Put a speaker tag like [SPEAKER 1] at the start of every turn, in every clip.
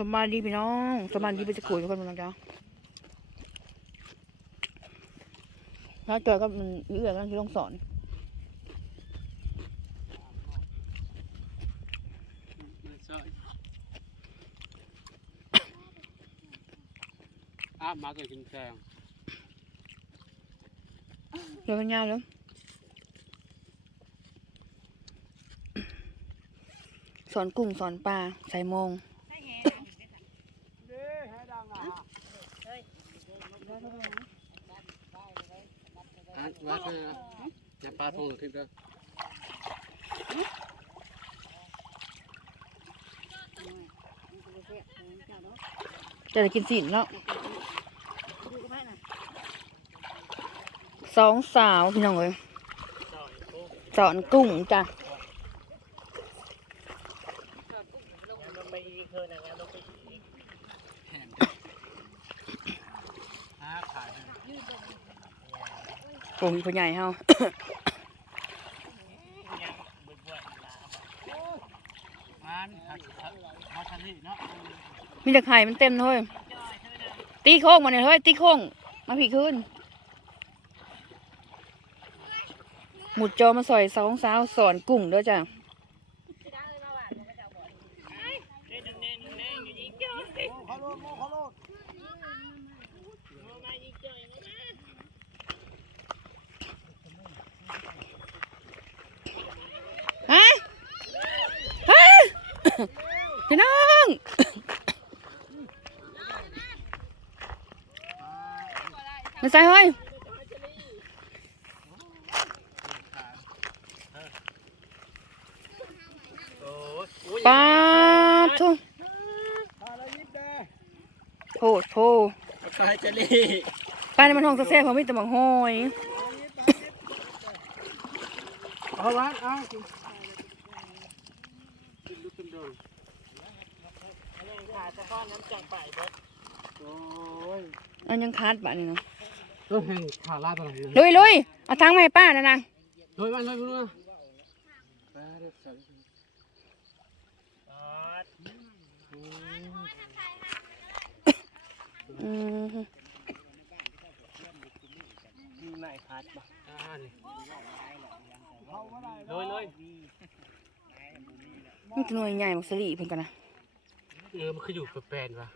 [SPEAKER 1] สบายดีพี่น้องสบายดีไปจะคุยกับคนมันจ้าถ้าเจอก็มันเรื่องนั้นที่ต้องสอน
[SPEAKER 2] อะมาเกิดกินแกง
[SPEAKER 1] เรื่องมันยาวแล้วสอนกุ้งสอนปลาใส่โมง
[SPEAKER 2] อะมาคือจะปลา ทงทิพย์เด้อ
[SPEAKER 1] จะได้กินสินแล้วสองสาวพี่น้องเอ้ยสอนกุ้งจ้ะ
[SPEAKER 2] อะขาย
[SPEAKER 1] โอ้ยพ่อใหญ่เฮาา
[SPEAKER 2] นมาทันทีเนาะ
[SPEAKER 1] มีแต่ไข่มันเต็มเลยตีโค้งมาเนี่ยเฮ้ยตีโค้งมาผีขึ้น หมุดจอมาสอยสองสาวสอนกุ้งด้วยจ้ะฮะฮะ พี่น้องมาใส่เฮ้ย
[SPEAKER 2] โอ้ย
[SPEAKER 1] ปลาทุโพดโพ
[SPEAKER 2] ปลาเจลี่
[SPEAKER 1] ปลาในมันห้องแซ่บๆเขาไม่แต่บังหอย
[SPEAKER 2] เอาวัดเอา กินลูกกินดูขาจะก้อนน้ำจังไปเบิดโอ้ย
[SPEAKER 1] อันยังคาดบานี่เนาะ
[SPEAKER 2] ตัวแห่งขาลาตลอดเลย
[SPEAKER 1] ลุยลุยเอาทั้งมาให้ป้านะนะ
[SPEAKER 2] โดยมันเลยมึงปลาเรียบสัน
[SPEAKER 1] อืม
[SPEAKER 2] อยู่ไหนพัดบ่อ่านี่เลยเลย
[SPEAKER 1] มันจะหน่วยใหญ่มักสลีเพิ่นกันนะ
[SPEAKER 2] เออมันคืออยู่แปลนๆวะ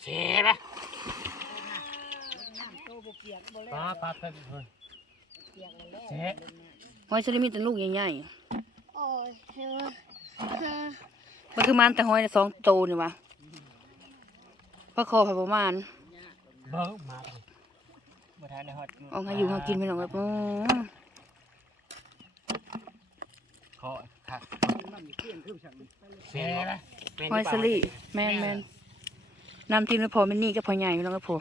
[SPEAKER 2] เสียปะปลาปลาเต็มเลยเสีย
[SPEAKER 1] หอยสลีมีแต่ลูกใหญ่
[SPEAKER 3] โอ้ยเฮ้ย
[SPEAKER 1] ๆมันคือมันแต่หอยน่ะสองโตนี่วะพระคอพระประมาณ
[SPEAKER 2] เบิ้งมาบ่ทันได้ฮอด
[SPEAKER 1] เอาให้อยู่ให้กินไปหน่อยแบบโอ้
[SPEAKER 2] ขอค่ะเสี ยปะ
[SPEAKER 1] หอยสลีแมนแมนนำทีมแล้วพอมันนี่ก็พอใหญ่พี่น้องก็พอ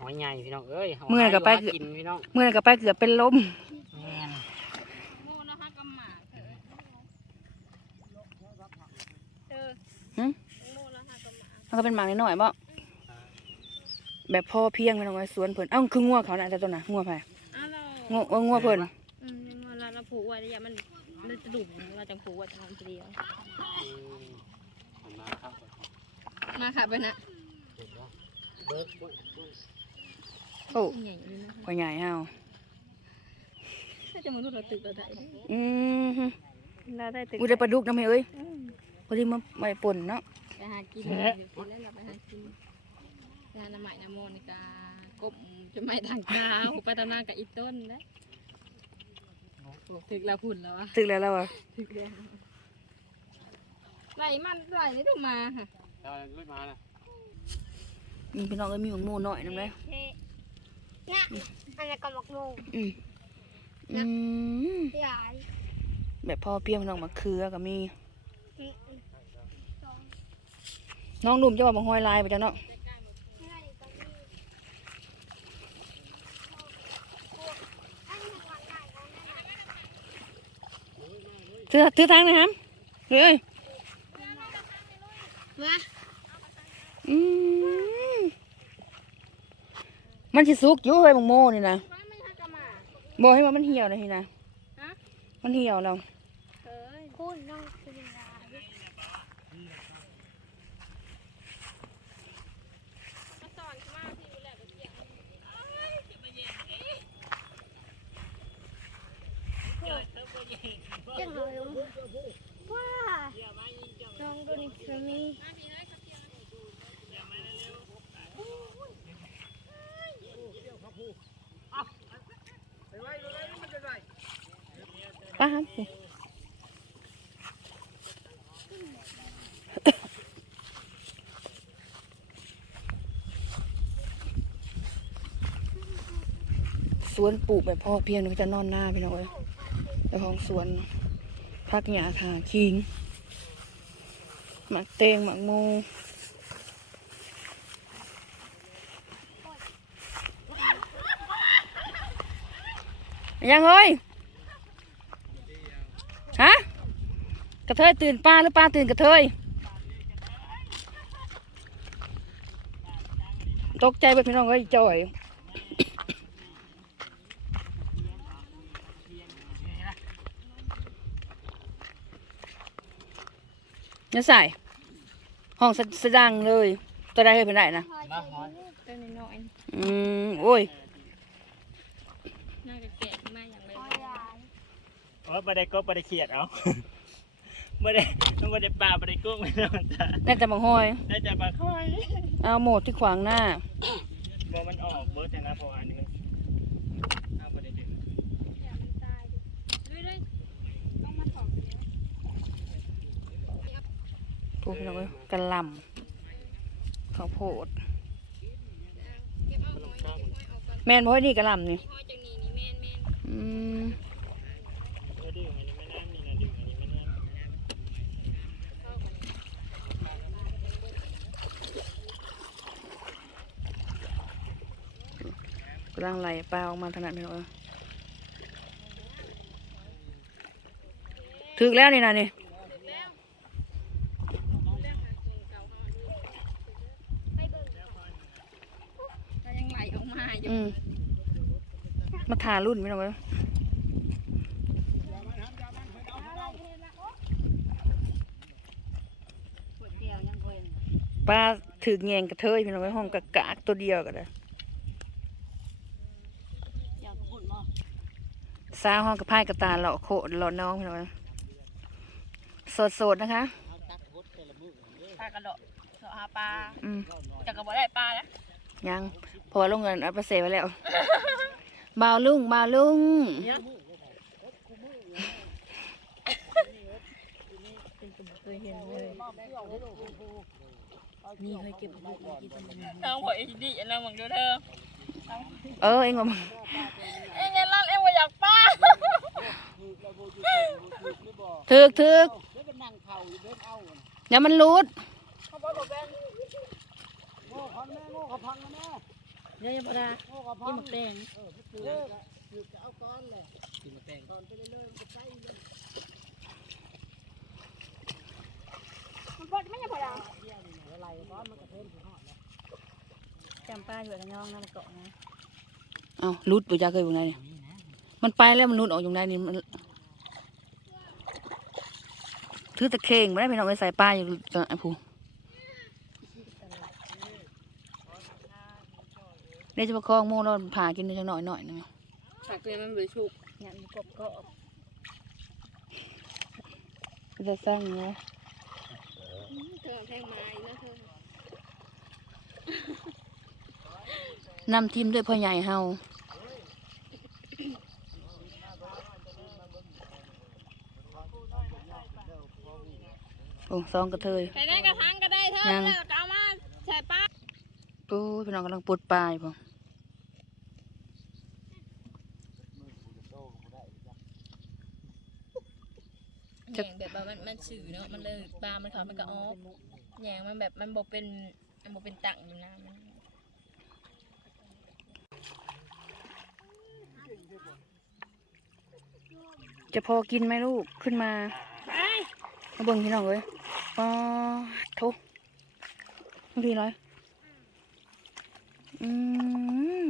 [SPEAKER 2] หอยใหญ่พี่น้องเอ้ย
[SPEAKER 1] เมื่อยก็ไป
[SPEAKER 2] กินพี่น้อง
[SPEAKER 1] เมื่อนั้นก็ไปเกือบเป็นลม
[SPEAKER 2] แม่น
[SPEAKER 3] โมนะคะกำหมากเออเออ
[SPEAKER 1] หึ
[SPEAKER 3] โมนะคะกำหมาก
[SPEAKER 1] มันก็เป็นหมากน้อยๆบ่แบบพ่อเพียงพี่น้องไว้สวนเพิ่นเอ้าคืองัวเขาน่ะแต่ตัวน่ะงัวไผ
[SPEAKER 3] อ้าวเรา
[SPEAKER 1] งัวเอองัวเพิ่น
[SPEAKER 3] อืมยังว่าเราเราผูกไว้แต่อย่ามัน มันจะดุ่มเราจังผูกไว้ทำทีเดียว
[SPEAKER 2] อืมมาครับ
[SPEAKER 3] มาค่ะไปนะ
[SPEAKER 2] เบิก
[SPEAKER 1] โอ้
[SPEAKER 3] ใหญ่เลยนะ
[SPEAKER 1] พอใหญ่เฮา
[SPEAKER 3] ถ้าจะมาดูเราตึกเราได้
[SPEAKER 1] อืมฮึ
[SPEAKER 3] เราได้ตึก
[SPEAKER 1] กูได้ปลาดุกนำให้เอ้ย
[SPEAKER 3] อืม
[SPEAKER 1] พอดีมาไม่ป่นเนาะ
[SPEAKER 3] ไปหากินเดี๋ยวกินแล้วเราไปหากินยาน้ำใหม่น้ำโมนี่กากบจะไม่ทางเท้าไปตำนานกับอีต้นนะ ถึกแล้วหุ่นแล้ววะ
[SPEAKER 1] ตึกแล้วแล้วอะ
[SPEAKER 3] ถึกแล้วไหลมันไหลได้ดูมาค่ะ
[SPEAKER 2] เอาลุยมาน่ะ
[SPEAKER 1] มีพี่น้องเอ้ยมีหมูหมูหน่อยนำเลย
[SPEAKER 3] เนี่ยอันนี้ก็มักโม
[SPEAKER 1] อืมอืม
[SPEAKER 3] ใหญ่
[SPEAKER 1] แบบพ่อเพียงพี่น้องมะเขือก็มี น้องดุมจะว่าบ่ห้อยลายไปจ้ะเนาะ ถือถือทางหนะครับเฮ้ย
[SPEAKER 3] มา
[SPEAKER 1] อืมมันสิสุกอยู่เฮ้ยบังโมนี่นะ
[SPEAKER 3] ว่าไม่ทักกะมา
[SPEAKER 1] บอกให้ว่ามันเหี่ยวนะทีนะ
[SPEAKER 3] ฮะ
[SPEAKER 1] มันเหี่ยวแล้ว
[SPEAKER 3] เอ้ยคุณน้องคุณยาย มาสอนมาพี่ดูแลไปเที่ยว
[SPEAKER 4] จังเลยว้าน้องดูนี่คือมี
[SPEAKER 3] มาพี่เลยครับเที่ยว
[SPEAKER 1] ป้าสิส วนปลูกแบบพ่อเพียงหนูจะนอนหน้าพี่น้องเอ้ยแต่ของสวนพักหญ้าค่ะคิงหมักเตงหมักโมยังเฮ้ยฮะกระเทยตื่นป้าหรือป้าตื่นกระเทยตกใจไปพี่น้องเอ้ยจ่อย นี่ยใส่ห้องสะสะดังเลยตัวใดเคยเป็นได้นะ
[SPEAKER 2] มาหอย
[SPEAKER 3] เต้นน้อย
[SPEAKER 1] อืมโอ้ย
[SPEAKER 3] ๆน่าจะแกะมาอย่างไร
[SPEAKER 5] โอ้ยบ่ได้กบบ่ได้เขียดเอาบ่ได้บ่ได้ปลาบ่ได้กุ้งไม่นอนจ้ะ
[SPEAKER 1] น่าจะบังห้อย
[SPEAKER 5] ได้แต่ปลาค่อย
[SPEAKER 1] เอาโหมดที่ขวางหน้า
[SPEAKER 5] บ่มันออกเบิดแต่นะเพราะว่าอันนี้มันเอาบ่ได้ดึง
[SPEAKER 3] ด้วยด้วยต้องมาถอด
[SPEAKER 1] พูดเอ้ยกระลำข้าวโพด
[SPEAKER 3] เก็บเอาหอยเก็บหอยเอาก่อน
[SPEAKER 1] แมนเพราะนี่กระลำนี่
[SPEAKER 3] อืม
[SPEAKER 5] บ่ดึงอันนี้ไม่น่ามีนะด่า
[SPEAKER 3] เข้ากัน
[SPEAKER 1] กำลังไหลปลาออกมาถนัดพี่น้องเอ้ยถึกแล้วนี่นะนี่
[SPEAKER 3] แล้วเรื่องหาเงินเก่าเข้ามาดูไม่เบิ่งก็ยังไหล ออกมาอยู่
[SPEAKER 1] อืมมาทารุ่นพี่น้องเอ้ย
[SPEAKER 3] เดียวยังเว้น
[SPEAKER 1] ปลาถึกแยงกระเทยพี่น้องเอ้ยห้องกะกากตัวเดียวกันเลย
[SPEAKER 3] อยากพูดมั้ง
[SPEAKER 1] สาวห้องกระพายกระตาเลาะโคเลาะน้องพี่น้องเอ้ยสดๆนะคะ
[SPEAKER 3] ปลากระโดดเสาะหาปลา
[SPEAKER 1] อืม
[SPEAKER 3] จะกระบอกได้ปลาแล้ว
[SPEAKER 1] ยังเพอลงเงินเอาไปเสไว้แล้วบ่าวลุงบ่าวลุง
[SPEAKER 3] เคยเห็นเลยนี่เคยเก็บลูกกินน้องบอกไอ้ดิอันนั้นมึงดูเธอ
[SPEAKER 1] เออเองว่า
[SPEAKER 3] เอ็งเงินล้านเอ็งว่าอยากป้า
[SPEAKER 1] ถึกถึกอย่ามันรูด
[SPEAKER 3] เนี่ ง่พันแม่โง่กับพังนะแม่
[SPEAKER 6] เนี่
[SPEAKER 3] ยยงพอดาโง่กับพักินงหมักแดงเออปลู
[SPEAKER 2] ก
[SPEAKER 6] ปลูกจะเอาก้อ
[SPEAKER 2] นเลยกินมาแป้ง
[SPEAKER 6] ก้อนไปเรื่อยๆมันก็ใช้เลย
[SPEAKER 4] มันบดไม่ใช่พอดาเยี่ยมเลยไหลก้อนมันกระเทือนถึงหอดแล้ว
[SPEAKER 3] จำปลาอยู่กในย่องนะมันเกาะนะ
[SPEAKER 1] เอาลุดไปจาเคยอยู่ไหนเนี่ยมันไปแล้วมันลุดออกอยู่ไหนนี่มันถือตะเคงไม่ได้พี่น้องไปใส่ปลาอยู่ตอไอ้ผู้ เดี๋ยวจะประคองโม่รอดผ่ากินจังหน่อยหน่อยหนึง
[SPEAKER 3] ผักเลยมันบริสุกเนี่ยมีกบก็
[SPEAKER 1] ก็จะสร้างเนาะ
[SPEAKER 3] เธอแพงไม้นะเธอนำ
[SPEAKER 1] ทิมด้วยพ่อใหญ่เฮาโอ้ซองกระเทย
[SPEAKER 3] ใส่ได้กระทังก็ได้เธอ
[SPEAKER 1] ยัง
[SPEAKER 3] แล้วก็เอามาใส่ป้า
[SPEAKER 1] โอ้ยพี่น้องกำลังปลดปลายพ่อ
[SPEAKER 3] แหงแบบว่า มันมันสื่อเนาะมันเลยปลามันเขามันก็ออฟแหงมันแบบมันบอกเป็นมันบอกเป็นตังอยู่นะมัน
[SPEAKER 1] จะพอกินไหมลูกขึ้นมามาเบิ่งพี่น้องเลยปอทุกดีเลยอืม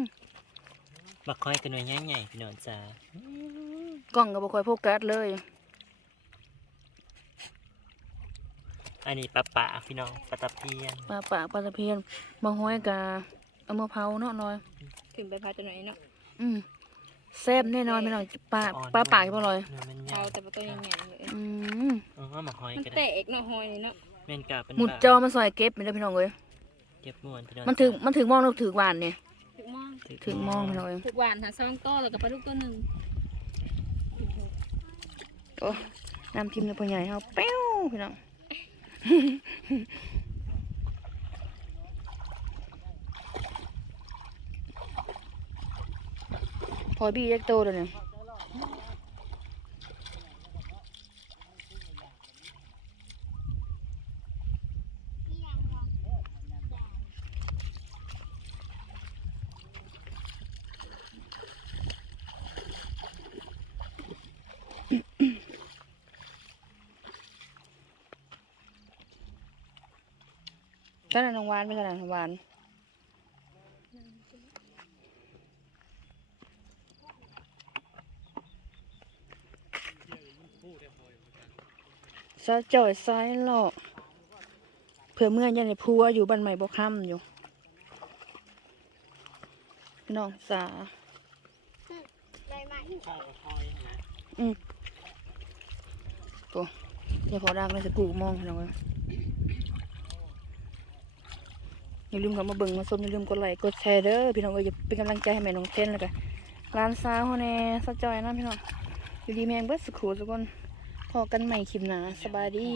[SPEAKER 5] บักค่อยตัวน้อยใหญ่ๆพี่น้องจ้าก
[SPEAKER 1] ล้องก็บ่ค่อยโฟกัสเลย
[SPEAKER 5] อันนี้ปลาป่าพี่น้องปลาตะเพียน
[SPEAKER 1] ปลาปากปลาตะเพียนบางห้อยกะเอามาเผาเนาะน้อย
[SPEAKER 3] ขึ้นไปพาจังหน่อยเนาะ
[SPEAKER 1] อืมแซ่บแน่นอนพี่น้องปลาปลาปากบ่ลอย
[SPEAKER 5] เนื้อมันใหญ่
[SPEAKER 3] เอาแต่บ่ตัวใหญ่ๆเลย
[SPEAKER 1] อืม
[SPEAKER 5] เออเอามาหอย
[SPEAKER 3] มัน
[SPEAKER 5] ก็
[SPEAKER 3] แต
[SPEAKER 5] ได้
[SPEAKER 3] กเนาะหอยนี่เนาะ
[SPEAKER 5] แม่นกาเป็น
[SPEAKER 1] หมุด
[SPEAKER 5] ปลา
[SPEAKER 1] จอมาซอยเก็บไปเด้อพี่น้องเอ้ย
[SPEAKER 5] เก็บม้วนพี่น้อง
[SPEAKER 1] มันถึงมันถึงมองนึกถึงหวานเนี่ย
[SPEAKER 3] ถึกมอง
[SPEAKER 1] ถึงมองพี่น้องเอ้ย
[SPEAKER 3] ถึกหวานหาซองโตแล้วก็ปลาลูกตัวหนึง
[SPEAKER 1] โอ้น้ำทิมในพ่อใหญ่เฮาแป้วพี่น้อง พอบี้เล็กโตเลยเนี่ย ก็นั่นน้องหวานไม่ใช่น้องหวานซาจ่อยซ้ายหลอกเผื่อเมื่อยันในพัวอยู่บ้านใหม่บ่ค่ำอยู่พี่น้องสา
[SPEAKER 4] ได้ไหม
[SPEAKER 5] ข้าวหอยนะ
[SPEAKER 1] อย่าพอดังเลยจะกูมองพี่น้องเอ้ย อย่าลืมกลับมาเบิ่งมาชมอย่าลืมกดไลค์กดแชร์เด้อพี่น้องเอ้ยเป็นกำลังใจให้แม่น้องเต้นแล้วกันร้านซาวเฮาแน่ซาจอยนะพี่น้องอยู่ดีแมงเบิดสุขุทุกคนพอกันใหม่คลิปหนาสบายดี